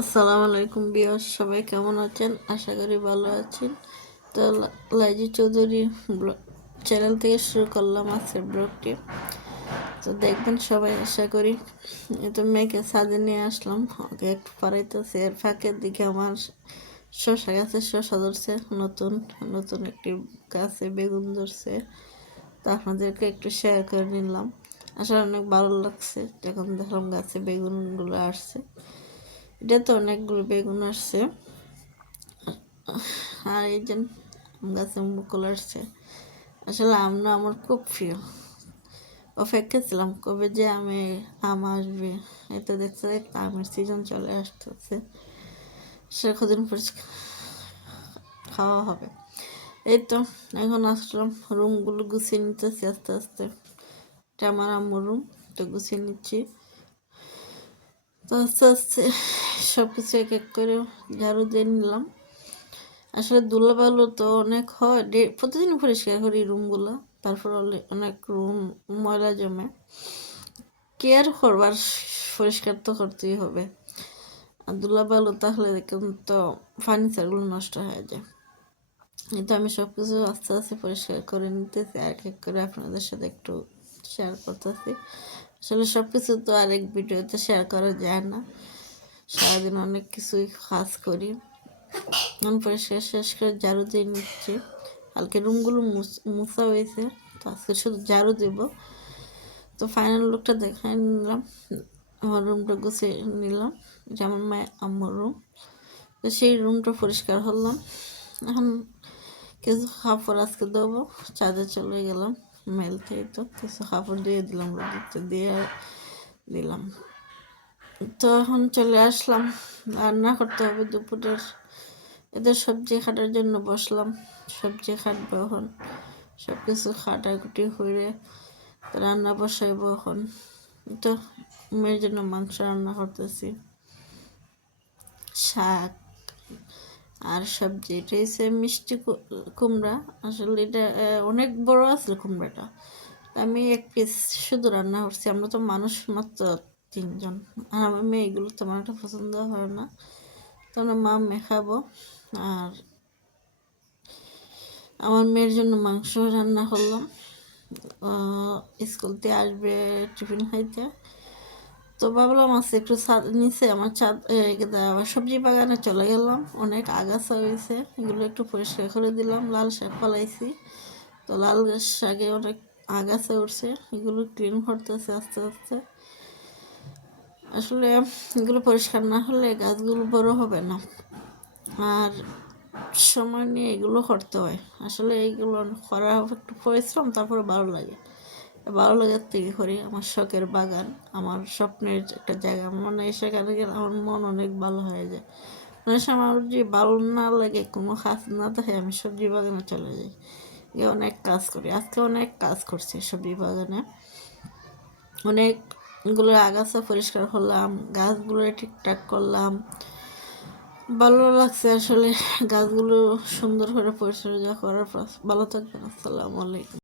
আসসালামু আলাইকুম বিয়াস, সবাই কেমন আছেন? আশা করি ভালো আছেন। তো লাইজি চৌধুরী চ্যানেল থেকে শুরু করলাম আজকের ব্লগটি। তো দেখবেন সবাই, আশা করি। তো মেয়েকে সাজে নিয়ে আসলাম, ওকে একটু পড়াইতেছে। এর ফাঁকের দিকে আমার শশা গাছে শশা ধরছে, নতুন নতুন একটি গাছে বেগুন ধরছে। তো আপনাদেরকে একটু শেয়ার করে নিলাম। আসলে অনেক ভালো লাগছে যখন দেখলাম গাছে বেগুনগুলো আসছে। এটা তো অনেকগুলো বেগুন আসছে। আর এই যে আম গাছে মুকুল আসছে। আসলে আম না আমার খুব প্রিয়। অপেক্ষা ছিলাম কবে যে আম আসবে। এতে দেখতে দেখতে আমের সিজন চলে আসতেছে। সে কদিন পর খাওয়া হবে। এই তো এখন আসলাম, রুমগুলো গুছিয়ে নিতেছি আস্তে আস্তে। এটা আমার আম্মুর রুম, তো গুছিয়ে নিচ্ছি। তো আস্তে আস্তে সব কিছু এক এক করে ঝাড়ু দিয়ে নিলাম। আসলে ধুলাবালু তো অনেক হয়, প্রতিদিন পরিষ্কার করি রুমগুলো। তারপর অনেক রুম ময়লা জমে, কেয়ার করবার, পরিষ্কার তো করতেই হবে। আর ধুলাবালু তাহলে কিন্তু ফার্নিচারগুলো নষ্ট হয়ে যায়। কিন্তু আমি সব কিছু আস্তে আস্তে পরিষ্কার করে নিতেছি, এক এক করে আপনাদের সাথে একটু শেয়ার করতেছি। আসলে সব কিছু তো আরেক ভিডিওতে শেয়ার করা যায় না। সারাদিন অনেক কিছুই কাজ করি। পরিষ্কার শেষ করে ঝাড়ু দিয়ে নিচ্ছি। কালকে রুমগুলো মুছা হয়েছে, তো আজকে শুধু ঝাড়ু দেব। তো ফাইনাল লুকটা দেখাই নিলাম। আমার রুমটা গুছিয়ে নিলাম, যেমন মায়ের আম্মুর রুম। তো সেই রুমটা পরিষ্কার হলাম। এখন কিছু কাপড় আজকে দেবো, চাঁদে চলে গেলাম মেলতে। তো কিছু কাপড় দিয়ে দিলাম, রোদিতে দিয়ে দিলাম। তো এখন চলে আসলাম, রান্না করতে হবে দুপুরের। এদের সবজি কাটার জন্য বসলাম, সবজি কাটবো এখন। সব কিছু কাটাকুটি করে রান্না বসাইবো এখন। তো মেয়ের জন্য মাংস রান্না করতেছি, শাক আর সবজি। এটা হচ্ছে মিষ্টি কুমড়া। আসলে এটা অনেক বড় আছে কুমড়াটা, আমি এক পিস শুধু রান্না করছি। আমরা তো মানুষ মাত্র 3 জন, আর আমার মেয়ে এগুলো তেমন একটা পছন্দ হয় না। তো আমরা মা মেয়ে খাবো। আর আমার মেয়ের জন্য মাংস রান্না করলাম, স্কুল থেকে আসবে টিফিন খাইতে। তো ভাবলাম আছে একটু ছাদ নিচে আমার ছাদ আবার সবজি বাগানে চলে গেলাম। অনেক আগাছা হয়েছে, এগুলো একটু পরিষ্কার করে দিলাম। লাল শাক ফলাইছি, তো লাল শাকে অনেক আগাছা উঠছে, এগুলো ক্লিন করতেছে আস্তে আস্তে। আসলে এগুলো পরিষ্কার না হলে গাছগুলো বড় হবে না, আর সময় নিয়ে এগুলো করতে হয়। আসলে এইগুলো করা একটু পরিশ্রম, তারপরে ভালো লাগার থেকে করি। আমার শখের বাগান, আমার স্বপ্নের একটা জায়গা, মনে সেখানে গেলে আমার মন অনেক ভালো হয়ে যায়। মানে আমার যদি ভালো না লাগে, কোনো কাজ না থাকে, আমি সবজি বাগানে চলে যাই, গিয়ে অনেক কাজ করি। আজকে অনেক কাজ করছি সবজি বাগানে, অনেকগুলো আগাছা পরিষ্কার করলাম, গাছগুলো ঠিকঠাক করলাম। ভালো লাগছে আসলে গাছগুলো সুন্দর করে পরিচর্যা করার পর। ভালো থাকবেন, আসসালামু আলাইকুম।